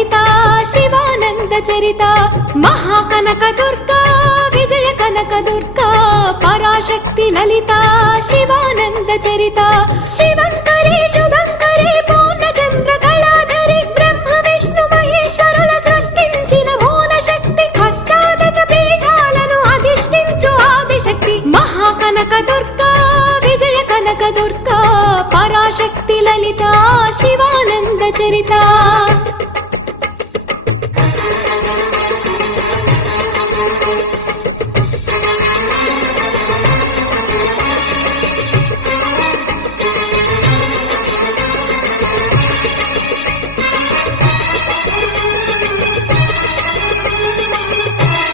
లలితా శివానంద చరిత మహాకనక దుర్గా విజయ కనక దుర్గా పరాశక్తి లలితా శివానంద చరిత శివంకరి శుభంకరి పూర్ణచంద్ర కళాధరి బ్రహ్మ విష్ణు మహేశ్వరుల సృష్టించిన మూల శక్తి అష్టాదశ పీఠాలను అధిష్ఠించు ఆదిశక్తి మహాకనక దుర్గా విజయ కనక దుర్గా పరాశక్తి లలితా శివానంద చరిత